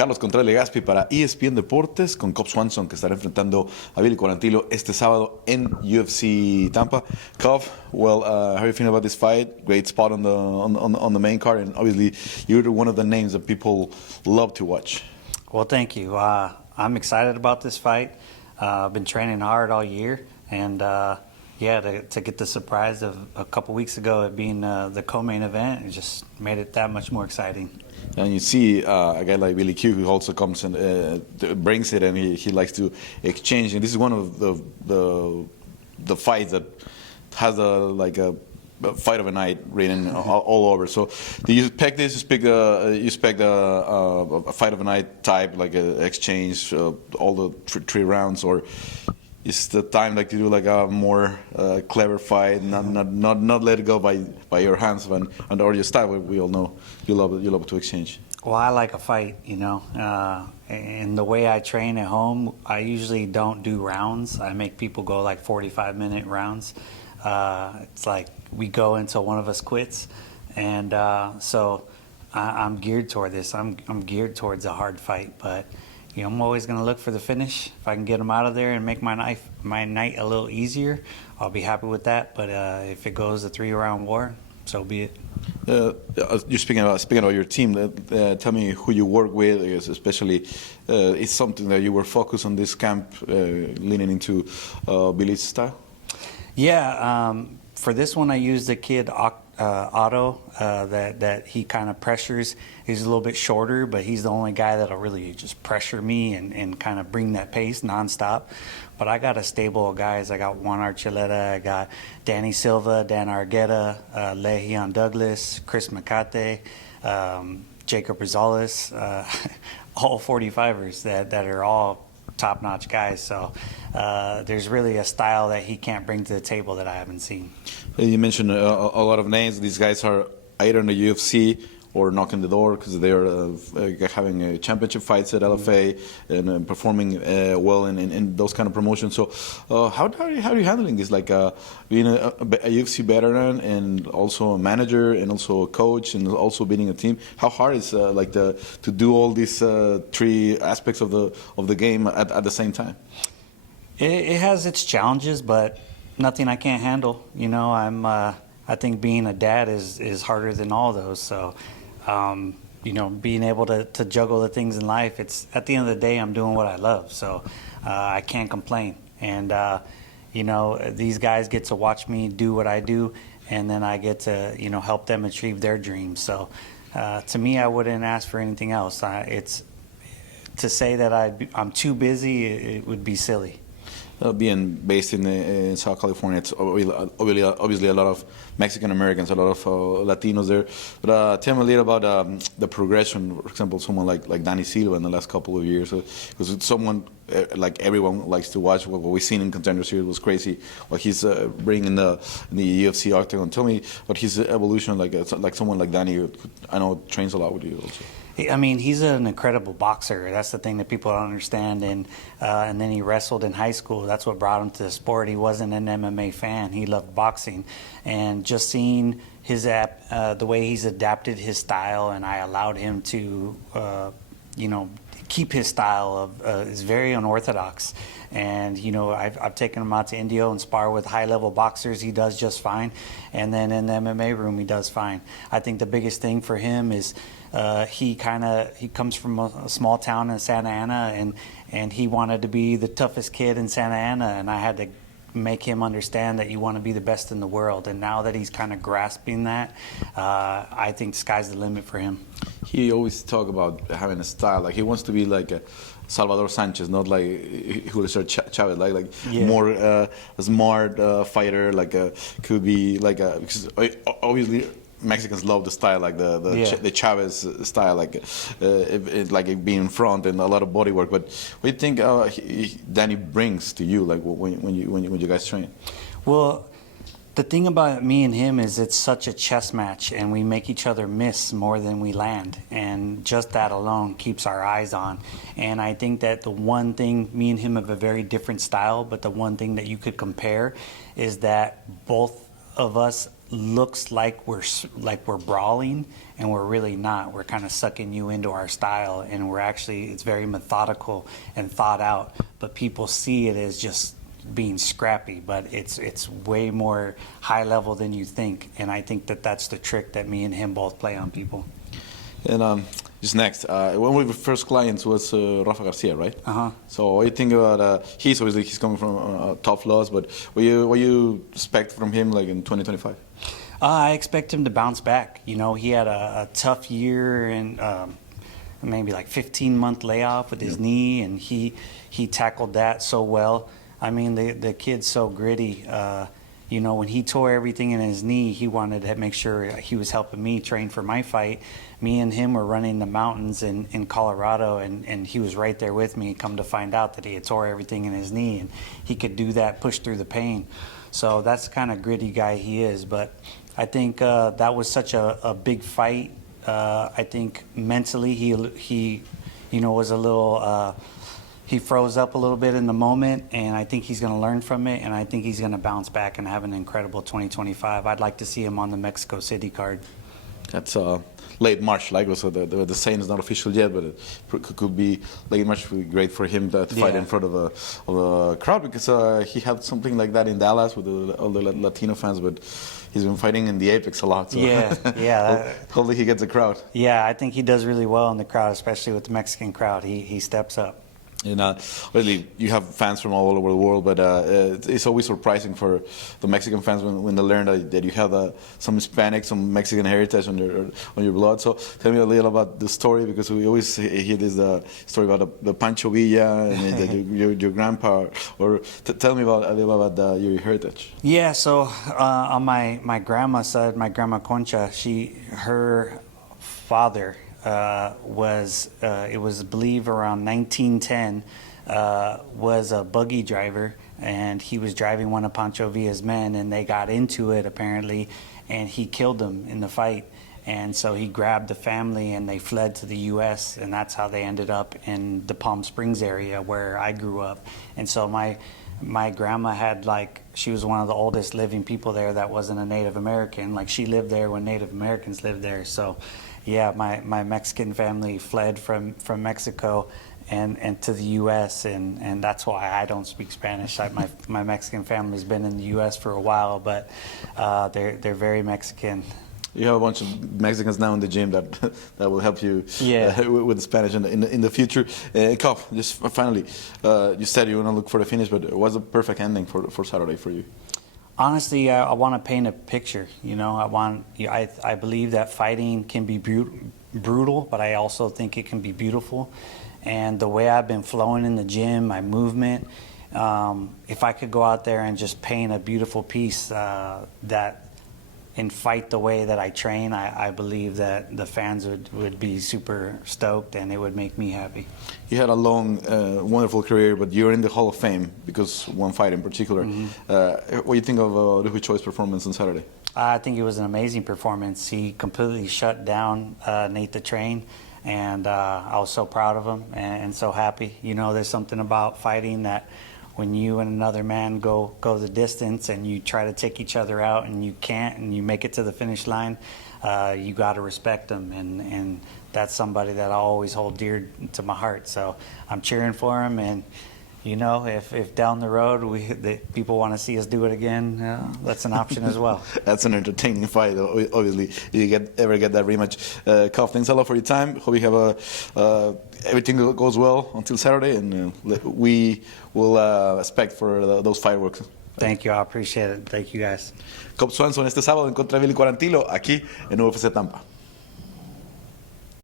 Carlos Contreras Legaspi para ESPN Deportes con Cub Swanson, que estará enfrentando a Billi Quarantillo este sábado en UFC Tampa. Cub, well, how are you feeling about this fight? Great spot on the main card, and obviously you're one of the names that people love to watch. Well, thank you. I'm excited about this fight. I've been training hard all year, and to get the surprise of a couple weeks ago it being the co-main event, it just made it that much more exciting. And you see a guy like Billi Q, who also comes and brings it, and he likes to exchange. And this is one of the fights that has a fight of a night written all over. So do you expect this? You expect a fight of a night type, like an exchange, all the three rounds, or is the time like to do like a more clever fight, not let it go by your hands or your style? We all know you love to exchange. Well, I like a fight, you know. And the way I train at home, I usually don't do rounds. I make people go like 45-minute rounds. It's like we go until one of us quits, and so I'm geared toward this. I'm geared towards a hard fight, but you know, I'm always going to look for the finish. If I can get them out of there and make my night a little easier, I'll be happy with that. But if it goes a 3-round war, so be it. You're speaking about your team. Tell me who you work with, especially. It's something that you were focused on this camp, leaning into Billi's style. Yeah, for this one I used the kid Otto that he kind of pressures. He's a little bit shorter, but he's the only guy that'll really just pressure me and kind of bring that pace nonstop. But I got a stable of guys. I got Juan Archuleta, I got Danny Silva, Dan Argueta, Le'Veon Douglas, Chris McCate, Jacob Rosales, all 45ers that are all top-notch guys. So there's really a style that he can't bring to the table that I haven't seen. You mentioned a lot of names. These guys are either in the UFC or knocking the door because they're having championship fights at LFA and performing well in those kind of promotions. So how are you handling this? Like being a UFC veteran and also a manager and also a coach and also being a team. How hard is to do all these three aspects of the game at the same time? It has its challenges, but nothing I can't handle. You know, I think being a dad is harder than all those. So, you know, being able to juggle the things in life, it's at the end of the day, I'm doing what I love. So I can't complain. And, you know, these guys get to watch me do what I do, and then I get to, you know, help them achieve their dreams. So to me, I wouldn't ask for anything else. It's to say that I'm too busy, it would be silly. Being based in South California, it's obviously a lot of Mexican Americans, a lot of Latinos there. But tell me a little about the progression. For example, someone like Danny Silva in the last couple of years, because it's someone like everyone likes to watch. What we've seen in Contender Series was crazy. What he's bringing in the UFC octagon. Tell me about his evolution, like someone like Danny, who I know trains a lot with you also. I mean, he's an incredible boxer. That's the thing that people don't understand. And then he wrestled in high school. That's what brought him to the sport. He wasn't an MMA fan. He loved boxing. And just seeing his the way he's adapted his style, and I allowed him to, you know, keep his style is very unorthodox. And, you know, I've taken him out to Indio and spar with high-level boxers. He does just fine. And then in the MMA room, he does fine. I think the biggest thing for him is he comes from a small town in Santa Ana, and he wanted to be the toughest kid in Santa Ana, and I had to make him understand that you want to be the best in the world. And now that he's kind of grasping that, I think the sky's the limit for him. He always talk about having a style. Like he wants to be like a Salvador Sanchez, not like Julio Chavez, like yeah. More a smart fighter. Could be because obviously Mexicans love the style, like the Chavez style, like it being in front and a lot of body work. But what do you think Danny brings to you, like when you guys train? Well, the thing about me and him is it's such a chess match, and we make each other miss more than we land, and just that alone keeps our eyes on. And I think that the one thing, me and him have a very different style, but the one thing that you could compare is that both of us looks like we're brawling, and we're really not. We're kind of sucking you into our style, and it's very methodical and thought out. But people see it as just being scrappy, but it's way more high level than you think. And I think that's the trick that me and him both play on people. And just next, one of the first clients was Rafa Garcia, right? Uh-huh. So what do you think about, he's coming from tough loss, but what you expect from him like in 2025? I expect him to bounce back. You know, he had a tough year and maybe like 15-month layoff with his knee, and he tackled that so well. I mean, the kid's so gritty. You know, when he tore everything in his knee, he wanted to make sure he was helping me train for my fight. Me and him were running the mountains in Colorado, and he was right there with me. Come to find out that he had tore everything in his knee, and he could do that, push through the pain. So that's the kind of gritty guy he is. But I think that was such a big fight. I think mentally he was a little... he froze up a little bit in the moment, and I think he's going to learn from it, and I think he's going to bounce back and have an incredible 2025. I'd like to see him on the Mexico City card. That's late March, like so the saying is not official yet, but it could be late March. Would be great for him to fight in front of a crowd, because he had something like that in Dallas with all the Latino fans, but he's been fighting in the Apex a lot. So hopefully he gets a crowd. Yeah, I think he does really well in the crowd, especially with the Mexican crowd. He steps up. And really, you have fans from all over the world, but it's always surprising for the Mexican fans when they learn that you have some Hispanic, some Mexican heritage on your blood. So tell me a little about the story, because we always hear this story about the Pancho Villa and your grandpa. Or tell me a little about your heritage. Yeah, so on my grandma's side, my grandma Concha, her father was believed around 1910, was a buggy driver, and he was driving one of Pancho Villa's men, and they got into it apparently, and he killed them in the fight. And so he grabbed the family and they fled to the U.S., and that's how they ended up in the Palm Springs area where I grew up. And so my grandma she was one of the oldest living people there that wasn't a Native American. Like, she lived there when Native Americans lived there. So yeah, my Mexican family fled from Mexico and to the U.S., and that's why I don't speak Spanish. My Mexican family's been in the U.S. for a while, but they're very Mexican. You have a bunch of Mexicans now in the gym that will help you with the Spanish in the future. Cub, just finally, you said you want to look for the finish, but what's the perfect ending for Saturday for you? Honestly, I want to paint a picture. You know, I believe that fighting can be brutal, but I also think it can be beautiful. And the way I've been flowing in the gym, my movement, if I could go out there and just paint a beautiful piece and fight the way that I train, I believe that the fans would be super stoked, and it would make me happy. You had a long, wonderful career, but you're in the Hall of Fame because one fight in particular. What do you think of Dooho Choi's performance on Saturday? I think it was an amazing performance. He completely shut down Nate the Train, and I was so proud of him and so happy. You know, there's something about fighting that when you and another man go the distance and you try to take each other out and you can't, and you make it to the finish line, you got to respect them, and that's somebody that I always hold dear to my heart. So I'm cheering for him, and you know, if down the road people want to see us do it again, that's an option as well. That's an entertaining fight, obviously. If you ever get that rematch. Cub, thanks a lot for your time. Hope you have everything goes well until Saturday, and we will expect for those fireworks. Thank you, I appreciate it. Thank you guys. Cub Swanson este sábado en contra de Billi Quarantillo aquí en UFC Tampa.